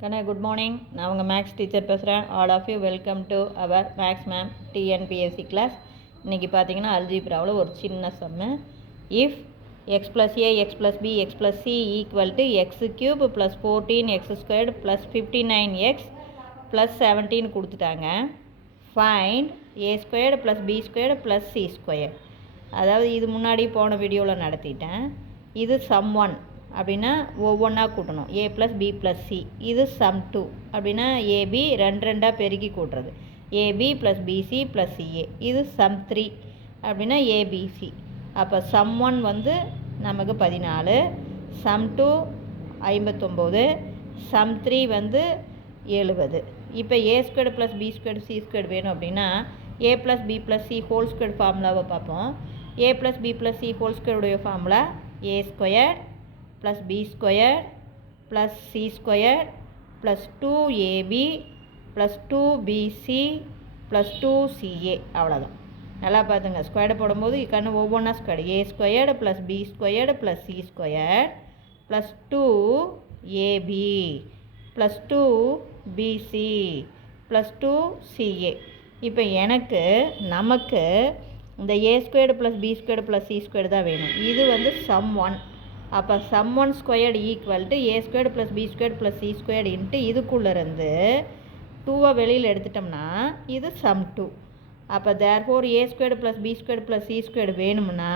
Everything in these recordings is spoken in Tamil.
Kana, good morning. நான் உங்கள் மேக்ஸ் டீச்சர் பேசுகிறேன். All of you welcome to our maths ma'am TNPSC class. இன்றைக்கி பார்த்தீங்கன்னா அல்ஜிப்ராவில் ஒரு சின்ன sum. If x plus a x plus b x plus c equal to x cube plus 14x² plus 59x plus 17 கொடுத்துட்டாங்க. Find a² plus b² plus c². அதாவது இது முன்னாடி போன வீடியோவில் நடத்திட்டேன். இது சம் 1 அப்படின்னா ஒவ்வொன்றா கூட்டணும். A plus b plus c. இது சம் 2 அப்படின்னா ஏபி ரெண்டாக பெருக்கி கூட்டுறது. A b plus b c plus c a. இது சம் 3 அப்படின்னா ஏபிசி. அப்போ சம் 1 வந்து நமக்கு 14, சம் 2 59, சம் 3 வந்து 70. இப்போ a² ப்ளஸ் b² c² வேணும் அப்படின்னா a plus b plus c whole square ஃபார்முலாவை பார்ப்போம். A plus b plus c whole ஸ்கொயருடைய formula a² plus b² plus c² plus 2ab plus 2bc plus 2ca. அவ்வளோதான். நல்லா பார்த்துங்க. ஸ்கொயர்டை போடும்போது கண்ணு ஒவ்வொன்றா square. a² plus b² plus c² plus 2ab plus 2bc plus 2ca. இப்போ நமக்கு இந்த a² plus b² plus c² தான் வேணும். இது வந்து சம் 1. அப்போ sum 1² equal to a² plus b² plus c² into இதுக்குள்ளேருந்து 2 வெளியில் எடுத்துட்டோம்னா இது சம் 2. அப்போ therefore a² plus b² plus c² வேணும்னா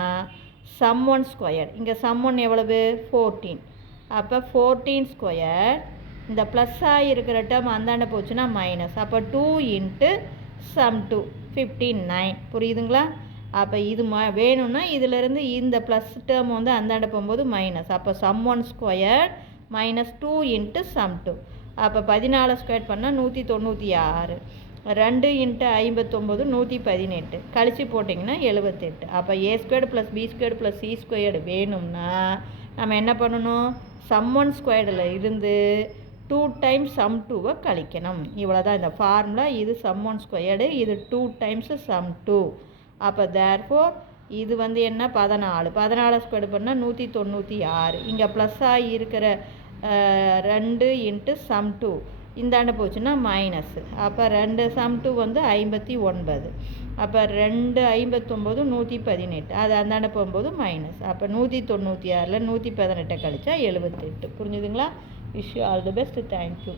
சம் 1². இங்கே சம் 1 எவ்வளவு 14. அப்போ 14² இந்த ப்ளஸ்ஸாக இருக்கிற டேர்ம் அந்தாண்ட போச்சுன்னா மைனஸ். அப்போ 2 இன்ட்டு சம் 2 59. புரியுதுங்களா? அப்போ இது வேணும்னா இதிலேருந்து இந்த ப்ளஸ் டேர்ம் வந்து அந்தாண்ட போகும்போது மைனஸ். அப்போ சம் 1² மைனஸ் 2 இன்ட்டு சம் 2. அப்போ 14² பண்ணால் 196. 2 இன்ட்டு 59 118. கழித்து போட்டிங்கன்னா 78. அப்போ a² plus b² plus c² வேணும்னா நம்ம என்ன பண்ணணும்? சம் 1² இருந்து 2 டைம்ஸ் சம் 2 கழிக்கணும். இவ்வளோ தான் இந்த ஃபார்முலா. இது சம் 1², இது 2 டைம்ஸ் சம் 2. அப்போ தேர்ஃபோர் இது வந்து என்ன 14 பண்ணால் 196. இங்கே ப்ளஸ்ஸாக இருக்கிற 2 இன்ட்டு சம் 2 இந்தாண்ட போச்சுன்னா மைனஸ். அப்போ 2 சம் 2 வந்து 59. அப்போ 2 59 118. அது அந்தாண்ட போகும்போது மைனஸ். அப்போ 196ல் 118 கழிச்சா 78. புரிஞ்சுதுங்களா? Wish you all the best. Thank you.